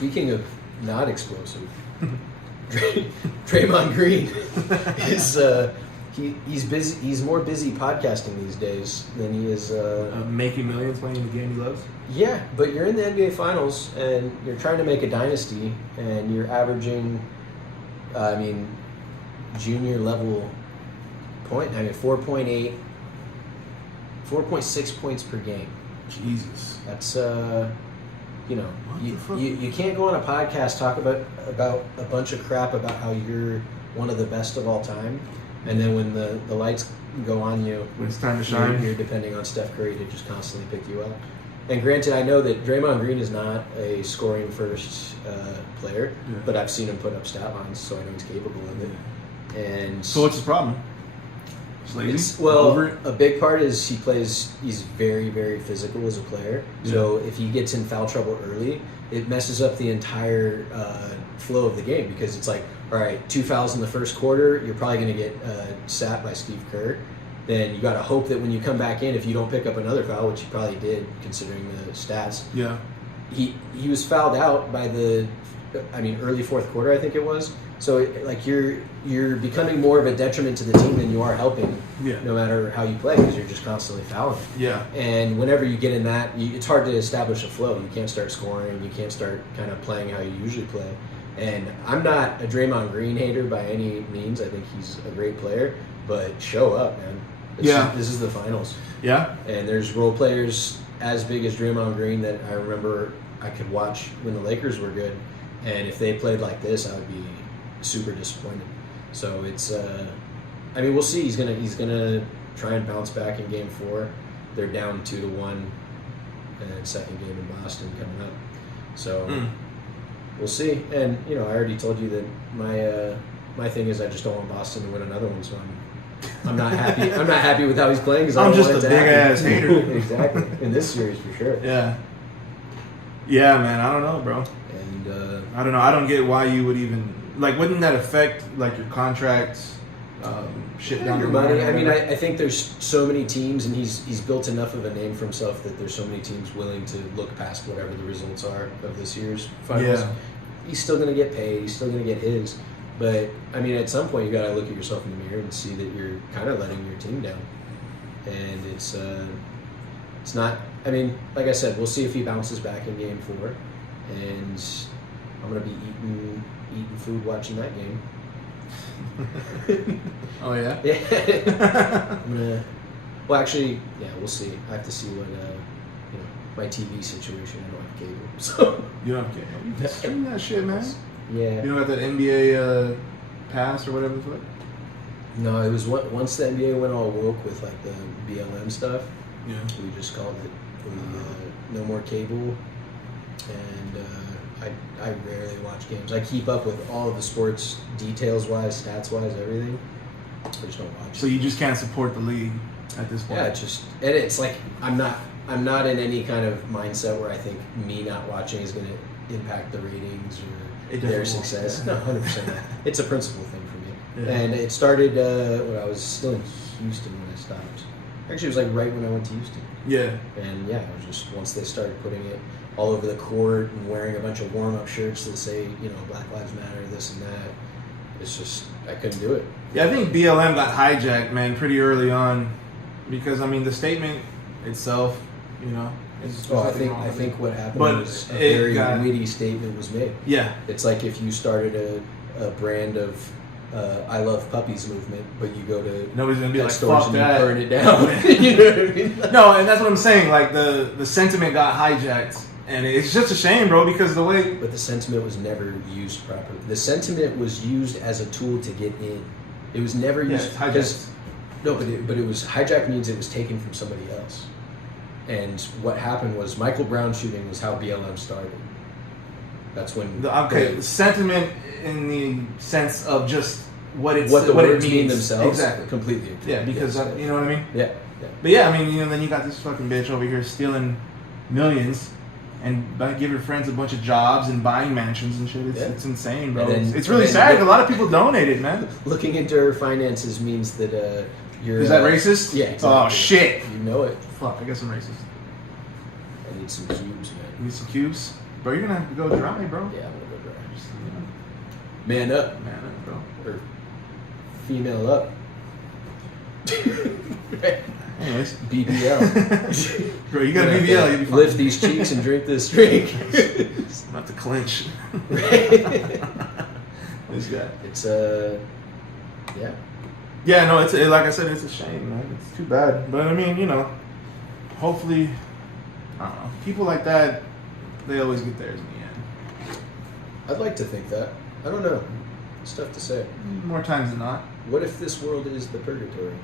speaking of not explosive, Draymond Green is he's busy. He's more busy podcasting these days than he is making millions playing the game he loves. Yeah, but you're in the NBA Finals and you're trying to make a dynasty, and you're averaging, junior level point. 4.8, 4.6 points per game. Jesus, that's you can't go on a podcast talk about a bunch of crap about how you're one of the best of all time, and then when the lights go on you, when it's time to shine, you're depending on Steph Curry to just constantly pick you up. And granted, I know that Draymond Green is not a scoring first player, but I've seen him put up stat lines, so I know he's capable of it. And so what's his problem? A big part is he's very, very physical as a player. Yeah. So if he gets in foul trouble early, it messes up the entire flow of the game, because it's like, all right, 2 fouls in the first quarter, you're probably going to get sat by Steve Kerr. Then you got to hope that when you come back in, if you don't pick up another foul, which he probably did considering the stats. Yeah. He was fouled out by early fourth quarter, I think it was. So you're becoming more of a detriment to the team than you are helping. Yeah. No matter how you play, because you're just constantly fouling. Yeah. And whenever you get in that, it's hard to establish a flow. You can't start scoring. You can't start kind of playing how you usually play. And I'm not a Draymond Green hater by any means. I think he's a great player, but show up, man. This is the finals. Yeah. And there's role players as big as Draymond Green that I remember I could watch when the Lakers were good. And if they played like this, I would be super disappointed. So it's, we'll see. He's gonna try and bounce back in Game 4. They're down 2-1, and second game in Boston coming up. So we'll see. And I already told you that my thing is I just don't want Boston to win another one. So I'm not happy. I'm not happy with how he's playing, because I'm just a big ass hater. Exactly, in this series for sure. Yeah. Yeah, man. I don't know, bro. And I don't know. I don't get why you would even wouldn't that affect your contracts, shit down your money? I think there's so many teams, and he's built enough of a name for himself that there's so many teams willing to look past whatever the results are of this year's finals. Yeah. He's still going to get paid. He's still going to get his. But at some point you got to look at yourself in the mirror and see that you're kind of letting your team down. And it's not. Like I said, we'll see if he bounces back in Game 4, and I'm going to be eating food watching that game. Oh yeah. Yeah. We'll see. I have to see what my TV situation. I don't have cable, so you don't have cable. You can stream that shit, man. Yeah. You don't have that NBA pass or whatever it's like? No, it was once the NBA went all woke with the BLM stuff. Yeah. We just called it no more cable, and I rarely watch games. I keep up with all of the sports details-wise, stats-wise, everything. I just don't watch. So you just can't support the league at this point? Yeah, it's like I'm not in any kind of mindset where I think me not watching is going to impact the ratings or their success. No, 100%. It's a principle thing for me. Yeah. And it started when I was still in Houston when I stopped. Actually, it was right when I went to Houston. Yeah. And it was just once they started putting it all over the court and wearing a bunch of warm-up shirts that say, Black Lives Matter, this and that. It's just, I couldn't do it. Yeah, I think BLM got hijacked, man, pretty early on, because the statement itself, I think what happened was a very witty statement was made. Yeah. It's like if you started a brand of I love puppies movement, but you go to nobody's gonna be like, stores fuck and that. you burn it down. You know what I mean? No, and that's what I'm saying. The sentiment got hijacked, and it's just a shame, bro, because the way. But the sentiment was never used properly. The sentiment was used as a tool to get in. It was never used. Yeah, hijacked. No, but it was hijacked means it was taken from somebody else. And what happened was Michael Brown shooting was how BLM started. That's when the sentiment in the sense of just what the words it mean means themselves. Exactly. Completely. Yeah, because you know what I mean? Yeah. But yeah, then you got this fucking bitch over here stealing millions and give her friends a bunch of jobs and buying mansions and shit. It's insane, bro. It's really sad. A lot of people donated, man. Looking into her finances means that you're... Is that racist? Yeah, exactly. Oh, shit. You know it. Fuck, I guess I'm racist. I need some cubes, man. You need some cubes? Bro, you're gonna have to go dry, bro. Yeah, I'm gonna go dry. Just, you know, Man up. man up, bro. Or female up. Anyways. BBL. Bro, you got a BBL, you'll be fine. Lift these cheeks and drink this drink. I'm about to clinch. This guy. It's yeah. Yeah, no, it's like I said, it's a shame, man. It's too bad. But I mean, you know, hopefully, I don't know. People like that, they always get theirs in the end. I'd like to think that. I don't know. It's tough to say. More times than not. What if this world is the purgatory?